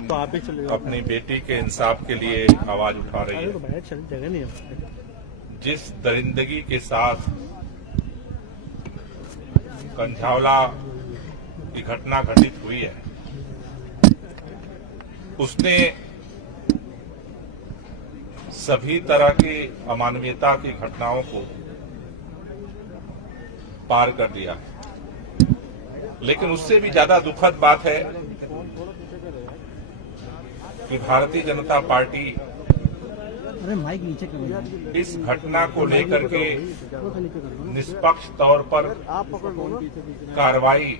तो आप ही चले जाओ। अपनी बेटी के इंसाफ के लिए आवाज उठा रही अरे तो है। भैया चल, जगह नहीं है। जिस दरिंदगी के साथ कंझावला की घटना घटित हुई है, उसने सभी तरह की अमानवीयता की घटनाओं को पार कर दिया। लेकिन उससे भी ज्यादा दुखद बात है कि भारतीय जनता पार्टी अरे माइक नीचे करो। इस घटना को लेकर के निष्पक्ष तौर पर कार्रवाई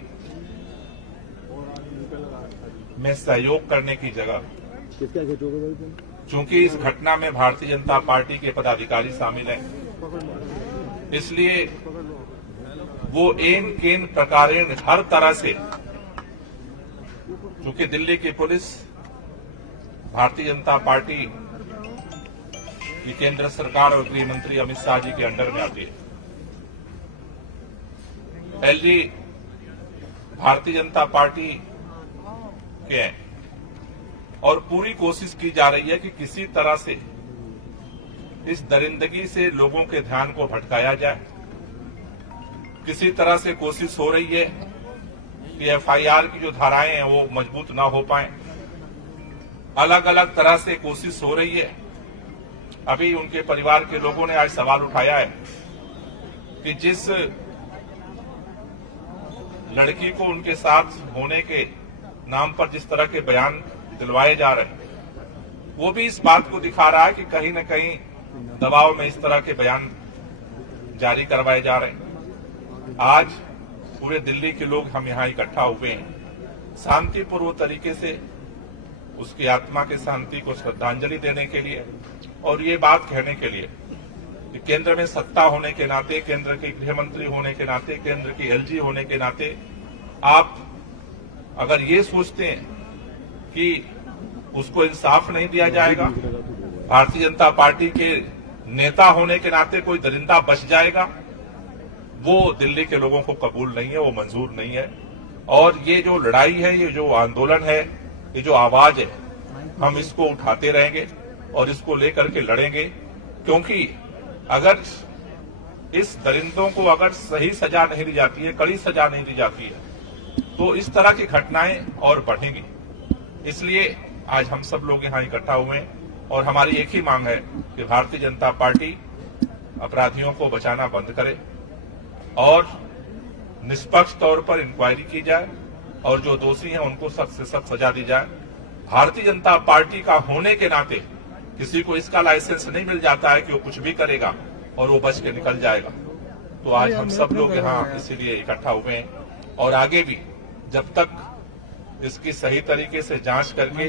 में सहयोग करने की जगह, चूंकि इस घटना में भारतीय जनता पार्टी के पदाधिकारी शामिल हैं, इसलिए वो एन केन प्रकारेण हर तरह से, चूंकि दिल्ली की पुलिस भारतीय जनता पार्टी की केंद्र सरकार और गृह मंत्री अमित शाह जी के अंडर में आती है, एलजी भारतीय जनता पार्टी के हैं, और पूरी कोशिश की जा रही है कि किसी तरह से इस दरिंदगी से लोगों के ध्यान को भटकाया जाए। किसी तरह से कोशिश हो रही है कि एफआईआर की जो धाराएं हैं वो मजबूत ना हो पाए। अलग अलग तरह से कोशिश हो रही है। अभी उनके परिवार के लोगों ने आज सवाल उठाया है कि जिस लड़की को उनके साथ होने के नाम पर जिस तरह के बयान दिलवाए जा रहे हैं, वो भी इस बात को दिखा रहा है कि कहीं न कहीं दबाव में इस तरह के बयान जारी करवाए जा रहे हैं। आज पूरे दिल्ली के लोग हम यहाँ इकट्ठा हुए हैं शांतिपूर्वक तरीके से उसकी आत्मा की शांति को श्रद्धांजलि देने के लिए, और ये बात कहने के लिए कि केंद्र में सत्ता होने के नाते, केंद्र के गृह मंत्री होने के नाते, केंद्र की एलजी होने के नाते, आप अगर ये सोचते हैं कि उसको इंसाफ नहीं दिया जाएगा, भारतीय जनता पार्टी के नेता होने के नाते कोई दरिंदा बच जाएगा, वो दिल्ली के लोगों को कबूल नहीं है, वो मंजूर नहीं है। और ये जो लड़ाई है, ये जो आंदोलन है, ये जो आवाज है, हम इसको उठाते रहेंगे और इसको लेकर के लड़ेंगे, क्योंकि अगर इस दरिंदों को अगर सही सजा नहीं दी जाती है, कड़ी सजा नहीं दी जाती है, तो इस तरह की घटनाएं और बढ़ेंगी। इसलिए आज हम सब लोग यहाँ इकट्ठा हुए हैं और हमारी एक ही मांग है कि भारतीय जनता पार्टी अपराधियों को बचाना बंद करे और निष्पक्ष तौर पर इंक्वायरी की जाए और जो दोषी हैं उनको सख्त से सख्त सजा दी जाए। भारतीय जनता पार्टी का होने के नाते किसी को इसका लाइसेंस नहीं मिल जाता है कि वो कुछ भी करेगा और वो बच के निकल जाएगा। तो आज हम सब लोग यहाँ इसीलिए इकट्ठा हुए हैं और आगे भी जब तक इसकी सही तरीके से जांच करके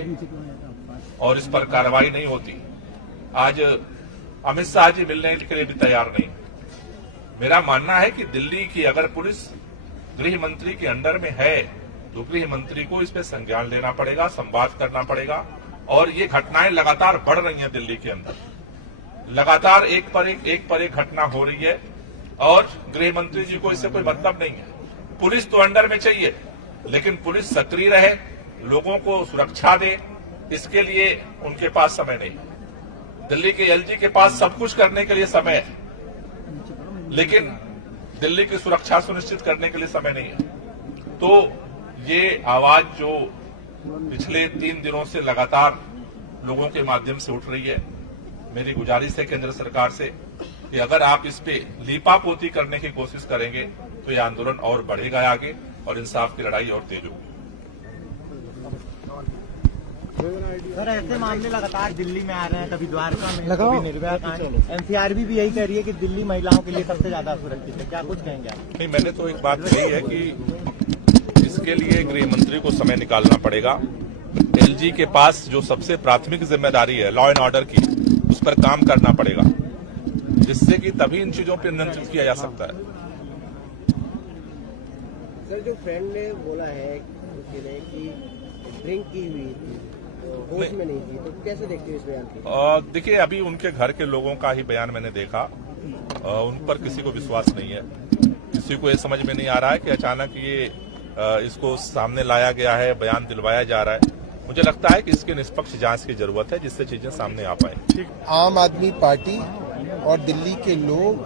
और इस पर कार्रवाई नहीं होती, आज अमित शाह जी मिलने के लिए भी तैयार नहीं। मेरा मानना है कि दिल्ली की अगर पुलिस गृह मंत्री के अंडर में है तो गृह मंत्री को इस पे संज्ञान लेना पड़ेगा, संवाद करना पड़ेगा। और ये घटनाएं लगातार बढ़ रही हैं दिल्ली के अंदर, लगातार एक पर एक घटना हो रही है और गृह मंत्री जी को इससे कोई मतलब नहीं है। पुलिस तो अंडर में चाहिए, लेकिन पुलिस सक्रिय रहे, लोगों को सुरक्षा दे, इसके लिए उनके पास समय नहीं। दिल्ली के एलजी के पास सब कुछ करने के लिए समय है, लेकिन दिल्ली की सुरक्षा सुनिश्चित करने के लिए समय नहीं है। तो ये आवाज जो पिछले 3 दिनों से लगातार लोगों के माध्यम से उठ रही है, मेरी गुजारिश है केंद्र सरकार से कि अगर आप इस पे लीपापोती करने की कोशिश करेंगे तो ये आंदोलन और बढ़ेगा आगे और इंसाफ की लड़ाई और तेज होगी। सर, ऐसे मामले लगातार दिल्ली में आ रहे हैं, कभी द्वारका में, कभी निर्भया कांड। एनसीआरबी भी यही कह रही है कि दिल्ली महिलाओं के लिए सबसे ज्यादा सुरक्षित है। क्या कुछ कहेंगे आप? नहीं, मैंने तो एक बात कही है कि इसके लिए गृह मंत्री को समय निकालना पड़ेगा। एलजी के पास जो सबसे प्राथमिक जिम्मेदारी है लॉ एंड ऑर्डर की, उस पर काम करना पड़ेगा, जिससे कि तभी इन चीजों पर नियंत्रित किया जा सकता है। सर, जो फ्रेंड ने बोला है कि ड्रिंक की हुई थी, होश में नहीं थी, तो कैसे देखते हो इस बयान को? देखिए, अभी उनके घर के लोगों का ही बयान मैंने देखा, उन पर किसी को विश्वास नहीं है। किसी को ये समझ में नहीं आ रहा है कि अचानक ये इसको सामने लाया गया है, बयान दिलवाया जा रहा है। मुझे लगता है कि इसकी निष्पक्ष जांच की जरूरत है, जिससे चीजें सामने आ पाए। आम आदमी पार्टी और दिल्ली के लोग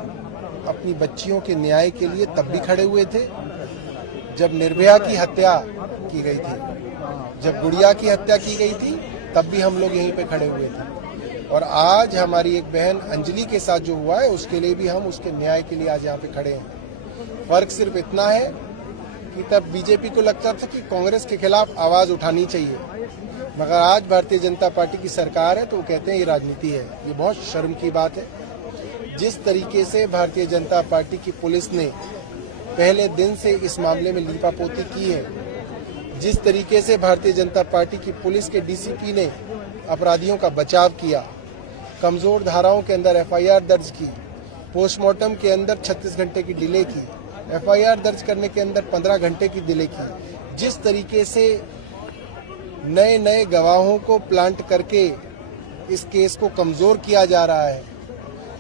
अपनी बच्चियों के न्याय के लिए तब भी खड़े हुए थे जब निर्भया की हत्या की गई थी, जब गुड़िया की हत्या की गई थी, तब भी हम लोग यहीं पे खड़े हुए थे। और आज हमारी एक बहन अंजलि के साथ जो हुआ है उसके लिए भी हम उसके न्याय के लिए आज यहाँ पे खड़े हैं। फर्क सिर्फ इतना है कि तब बीजेपी को लगता था कि कांग्रेस के खिलाफ आवाज उठानी चाहिए, मगर आज भारतीय जनता पार्टी की सरकार है तो वो कहते हैं ये राजनीति है। ये बहुत शर्म की बात है। जिस तरीके से भारतीय जनता पार्टी की पुलिस ने पहले दिन से इस मामले में लीपापोती की है, जिस तरीके से भारतीय जनता पार्टी की पुलिस के डीसीपी ने अपराधियों का बचाव किया, कमजोर धाराओं के अंदर एफआईआर दर्ज की, पोस्टमार्टम के अंदर 36 घंटे की डिले की, एफआईआर दर्ज करने के अंदर 15 घंटे की डिले की, जिस तरीके से नए नए गवाहों को प्लांट करके इस केस को कमजोर किया जा रहा है,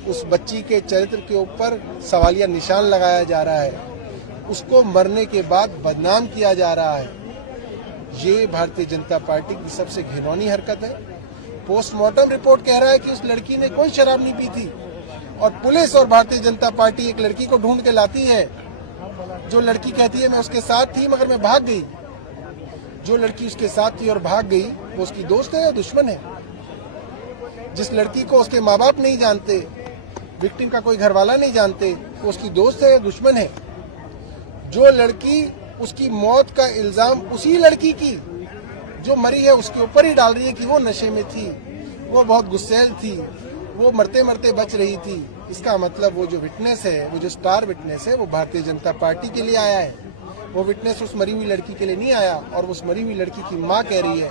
उस बच्ची के चरित्र के ऊपर सवालिया निशान लगाया जा रहा है, उसको मरने के बाद बदनाम किया जा रहा है, ये भारतीय जनता पार्टी की सबसे घिनौनी हरकत है। पोस्टमार्टम रिपोर्ट कह रहा है कि उस लड़की ने कोई शराब नहीं पी थी, और पुलिस और भारतीय जनता पार्टी एक लड़की को ढूंढ के लाती है, जो लड़की कहती है मैं उसके साथ थी मगर मैं भाग गई। जो लड़की उसके साथ थी और भाग गई वो उसकी दोस्त है या दुश्मन है? जिस लड़की को उसके माँ बाप नहीं जानते, विक्टिम का कोई घरवाला नहीं जानते, वो उसकी दोस्त है या दुश्मन है? जो लड़की उसकी मौत का इल्जाम उसी लड़की की जो मरी है उसके ऊपर ही डाल रही है कि वो नशे में थी, वो बहुत गुस्सैल थी, वो मरते मरते बच रही थी, इसका मतलब वो जो विटनेस है, वो जो स्टार विटनेस है, वो भारतीय जनता पार्टी के लिए आया है। वो विटनेस उस मरी हुई लड़की के लिए नहीं आया। और उस मरी हुई लड़की की माँ कह रही है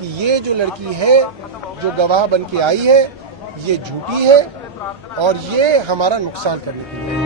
कि ये जो लड़की है, जो गवाह बन के आई है, ये झूठी है और ये हमारा नुकसान कर रही है।